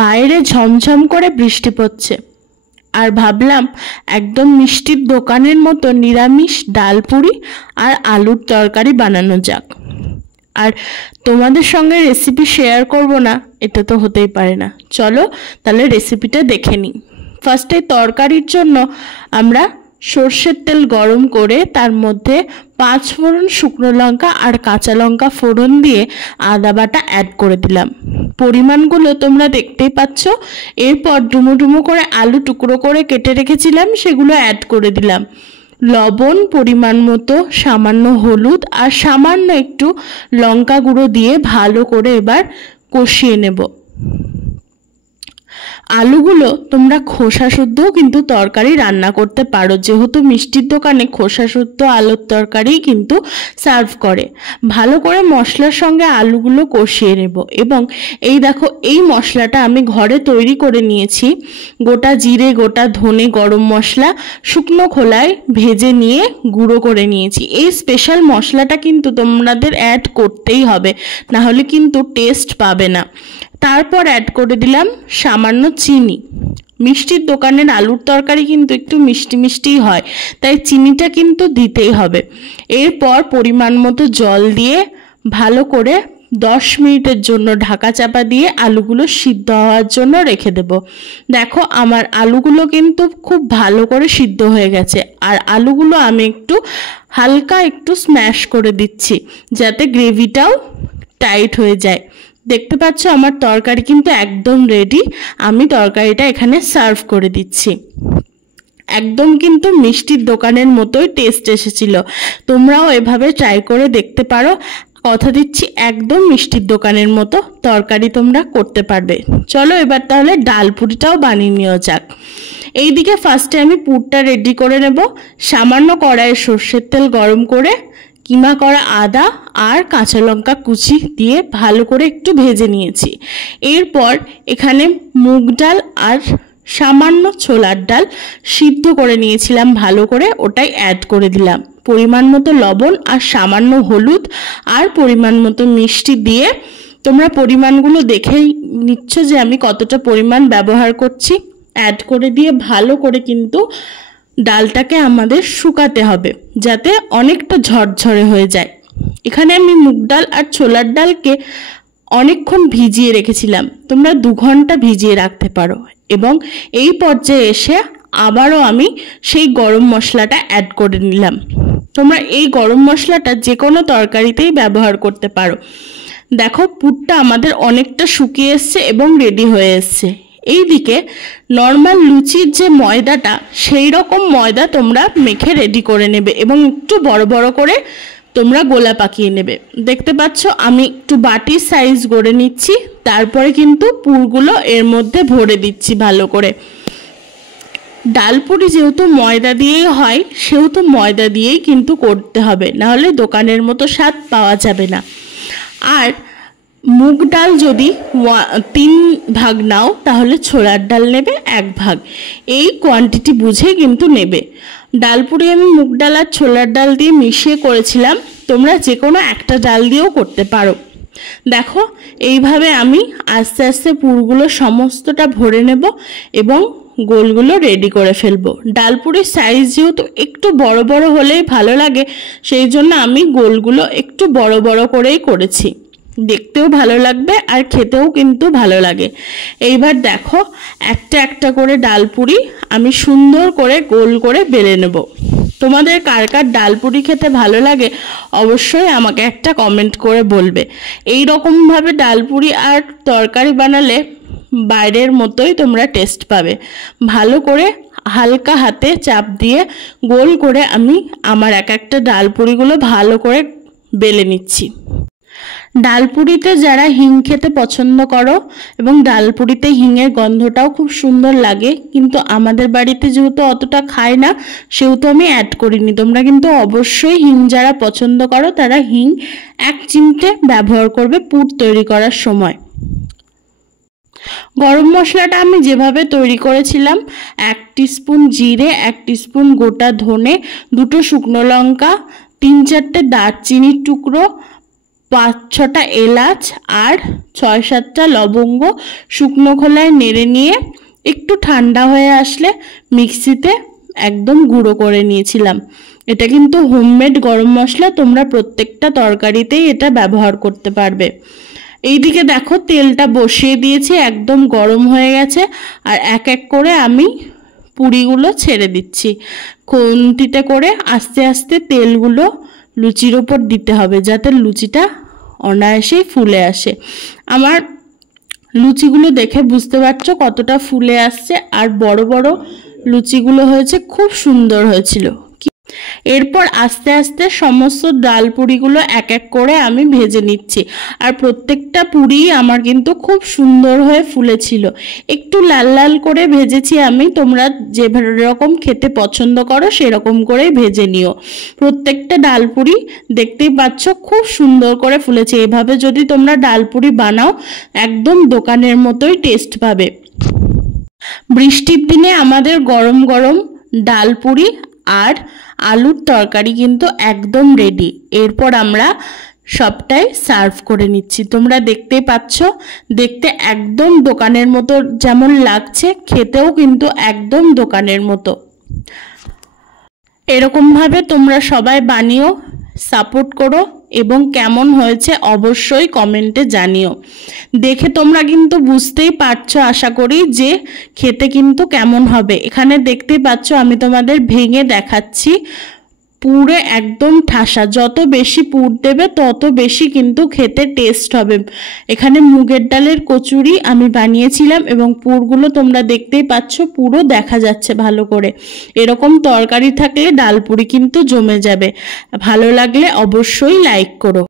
বাইরে ঝমঝম করে বৃষ্টি পড়ছে, আর ভাবলাম একদম মিষ্টির দোকানের মতো নিরামিষ ডাল পুরি আর আলুর তরকারি বানানো যাক। আর তোমাদের সঙ্গে রেসিপি শেয়ার করব না, এটা তো হতেই পারে না। চলো তাহলে রেসিপিটা দেখে নিই। ফার্স্টে তরকারির জন্য আমরা সর্ষের তেল গরম করে তার মধ্যে 5 ফোড়ন, শুকনো লঙ্কা আর কাঁচা লঙ্কা ফোড়ন দিয়ে আদা বাটা অ্যাড করে দিলাম। পরিমাণগুলো তোমরা দেখতেই পাচ্ছ। এরপর ডুমো ডুমো করে আলু টুকরো করে কেটে রেখেছিলাম, সেগুলো অ্যাড করে দিলাম। লবণ পরিমাণ মতো, সামান্য হলুদ আর সামান্য একটু লঙ্কা গুঁড়ো দিয়ে ভালো করে এবার কষিয়ে নেব। আলুগুলো তোমরা খোসা শুদ্ধও কিন্তু তরকারি রান্না করতে পারো, যেহেতু মিষ্টির দোকানে খোসা শুদ্ধ আলুর তরকারি কিন্তু সার্ভ করে। ভালো করে মশলার সঙ্গে আলুগুলো কষিয়ে নেব। এবং এই দেখো, এই মশলাটা আমি ঘরে তৈরি করে নিয়েছি। গোটা জিরে, গোটা ধনে, গরম মশলা শুকনো খোলায় ভেজে নিয়ে গুঁড়ো করে নিয়েছি। এই স্পেশাল মশলাটা কিন্তু তোমাদের অ্যাড করতেই হবে, না হলে কিন্তু টেস্ট পাবে না। তারপর অ্যাড করে দিলাম সামান্য চিনি। মিষ্টির দোকানের আলুর তরকারি কিন্তু একটু মিষ্টি মিষ্টিই হয়, তাই চিনিটা কিন্তু দিতেই হবে। এরপর পরিমাণ মতো জল দিয়ে ভালো করে 10 মিনিটের জন্য ঢাকা চাপা দিয়ে আলুগুলো সিদ্ধ হওয়ার জন্য রেখে দেব। দেখো, আমার আলুগুলো কিন্তু খুব ভালো করে সিদ্ধ হয়ে গেছে। আর আলুগুলো আমি হালকা একটু স্ম্যাশ করে দিচ্ছি, যাতে গ্রেভিটাও টাইট হয়ে যায়। দেখতে পাচ্ছ আমার তরকারি কিন্তু একদম রেডি। আমি তরকারিটা এখানে সার্ভ করে দিচ্ছি। একদম কিন্তু মিষ্টির দোকানের মতোই টেস্ট এসেছিল। তোমরাও এভাবে ট্রাই করে দেখতে পারো। কথা দিচ্ছি, একদম মিষ্টির দোকানের মতো তরকারি তোমরা করতে পারবে। চলো এবার তাহলে ডাল পুরিটাও বানিয়ে নেওয়া যাক। এইদিকে ফার্স্টে আমি পুরটা রেডি করে নেব। সামান্য কড়াইয়ে সর্ষের তেল গরম করে কিমা করা আদা আর কাঁচা লঙ্কা কুচি দিয়ে ভালো করে একটু ভেজে নিয়েছি। এরপর এখানে মুগ ডাল আর সামান্য ছোলার ডাল সিদ্ধ করে নিয়েছিলাম ভালো করে, ওটাই অ্যাড করে দিলাম। পরিমাণ মতো লবণ আর সামান্য হলুদ আর পরিমাণ মতো মিষ্টি দিয়ে, তোমরা পরিমাণগুলো দেখেই নিচ্ছ যে আমি কতটা পরিমাণ ব্যবহার করছি, অ্যাড করে দিয়ে ভালো করে কিন্তু ডালটাকে আমাদের শুকাতে হবে, যাতে অনেকটা ঝরঝরে হয়ে যায়। এখানে আমি মুগ ডাল আর ছোলার ডালকে অনেকক্ষণ ভিজিয়ে রেখেছিলাম, তোমরা 2 ঘন্টা ভিজিয়ে রাখতে পারো। এবং এই পর্যায়ে এসে আবারও আমি সেই গরম মশলাটা অ্যাড করে নিলাম। তোমরা এই গরম মশলাটা যে কোনো তরকারিতেই ব্যবহার করতে পারো। দেখো, পুরটা আমাদের অনেকটা শুকিয়ে এসছে এবং রেডি হয়ে এসছে। এইদিকে নর্মাল লুচির যে ময়দাটা, সেই রকম ময়দা তোমরা মেখে রেডি করে নেবে এবং একটু বড় বড় করে তোমরা গোলা পাকিয়ে নেবে। দেখতে পাচ্ছ আমি একটু বাটির সাইজ গড়ে নিচ্ছি, তারপরে কিন্তু পুরগুলো এর মধ্যে ভরে দিচ্ছি ভালো করে। ডালপুরি যেহেতু ময়দা দিয়েই হয়, সেহেতু ময়দা দিয়েই কিন্তু করতে হবে, নাহলে দোকানের মতো স্বাদ পাওয়া যাবে না। আর মুগ ডাল যদি 3 ভাগ নাও, তাহলে ছোলার ডাল নেবে 1 ভাগ। এই কোয়ান্টিটি বুঝে কিন্তু নেবে। ডালপুরি আমি মুগ ডাল আর ছোলার ডাল দিয়ে মিশিয়ে করেছিলাম, তোমরা যে কোনো একটা ডাল দিয়েও করতে পারো। দেখো, এইভাবে আমি আস্তে আস্তে পুরগুলো সমস্তটা ভরে নেব এবং গোলগুলো রেডি করে ফেলবো। ডালপুরির সাইজ যেহেতু একটু বড় বড় হলেই ভালো লাগে, সেই জন্য আমি গোলগুলো একটু বড় বড় করেই করেছি। দেখতেও ভালো লাগবে আর খেতেও কিন্তু ভালো লাগে। এইবার দেখো, একটা একটা করে ডালপুরি আমি সুন্দর করে গোল করে বেলে নেব। তোমাদের কার কার ডালপুরি খেতে ভালো লাগে অবশ্যই আমাকে একটা কমেন্ট করে বলবে। এই রকমভাবে ডালপুরি আর তরকারি বানালে বাইরের মতোই তোমরা টেস্ট পাবে। ভালো করে হালকা হাতে চাপ দিয়ে গোল করে আমি আমার এক একটা ডালপুরিগুলো ভালো করে বেলে নিচ্ছি। ডালপুরিতে যারা হিং খেতে পছন্দ করো, এবং ডালপুরিতে হিঙের গন্ধটাও খুব সুন্দর লাগে, কিন্তু আমাদের বাড়িতে যেহেতু অতটা খায় না, সেহেতু আমি অ্যাড করিনি। তোমরা কিন্তু অবশ্যই হিং যারা পছন্দ করো তারা হিং 1 চিমটে ব্যবহার করবে পুর তৈরি করার সময়। গরম মশলাটা আমি যেভাবে তৈরি করেছিলাম, 1 টিস্পুন জিরে, 1 টিস্পুন গোটা ধনে, 2টো শুকনো লঙ্কা, 3-4টে দারচিনির টুকরো, 5-6টা এলাচ আর 6-7টা লবঙ্গ শুকনো খোলায় নেড়ে নিয়ে একটু ঠান্ডা হয়ে আসলে মিক্সিতে একদম গুঁড়ো করে নিয়েছিলাম। এটা কিন্তু হোমমেড গরম মশলা, তোমরা প্রত্যেকটা তরকারিতেই এটা ব্যবহার করতে পারবে। এইদিকে দেখো তেলটা বসিয়ে দিয়েছি, একদম গরম হয়ে গেছে। আর এক এক করে আমি পুরিগুলো ছেড়ে দিচ্ছি। খুন্তিতে করে আস্তে আস্তে তেলগুলো লুচির ওপর দিতে হবে, যাতে লুচিটা অনায়াসেই ফুলে আসে। আমার লুচিগুলো দেখে বুঝতে পারছো কতটা ফুলে আসছে, আর বড় বড় লুচিগুলো হয়েছে, খুব সুন্দর হয়েছিল। এরপর আস্তে আস্তে সমস্ত ডাল পুরিগুলো এক এক করে আমি ভেজে নিচ্ছি। আর প্রত্যেকটা পুরি আমার কিন্তু খুব সুন্দর হয়ে ফুলেছিল। একটু লাল লাল করে ভেজেছি আমি, তোমরা যেরকম খেতে পছন্দ করো সেরকম করেই ভেজে নিও। প্রত্যেকটা ডাল পুরি দেখতেই পাচ্ছ খুব সুন্দর করে ফুলেছে। এভাবে যদি তোমরা ডাল পুরি বানাও একদম দোকানের মতোই টেস্ট পাবে। বৃষ্টির দিনে আমাদের গরম গরম ডাল পুরি আর আলুর তরকারি কিন্তু একদম রেডি। এরপর আমরা সবটাই সার্ভ করে নিচ্ছি। তোমরা দেখতেই পাচ্ছ, দেখতে একদম দোকানের মতো যেমন লাগছে, খেতেও কিন্তু একদম দোকানের মতো। এরকমভাবে তোমরা সবাই বানিও, সাপোর্ট করো এবং কেমন হয়েছে অবশ্যই কমেন্টে জানিও। দেখে তোমরা কিন্তু বুঝতেই পারছো আশা করি যে খেতে কিন্তু কেমন হবে। এখানে দেখতেই পাচ্ছ আমি তোমাদের ভেঙে দেখাচ্ছি, পুরে একদম ঠাসা। যত বেশি পুর দেবে তত বেশি কিন্তু খেতে টেস্ট হবে। এখানে মুগের ডালের কচুরি আমি বানিয়েছিলাম এবং পুরগুলো তোমরা দেখতেই পাচ্ছ, পুরো দেখা যাচ্ছে ভালো করে। এরকম তরকারি থাকলে ডাল পুরি কিন্তু জমে যাবে। ভালো লাগলে অবশ্যই লাইক করো।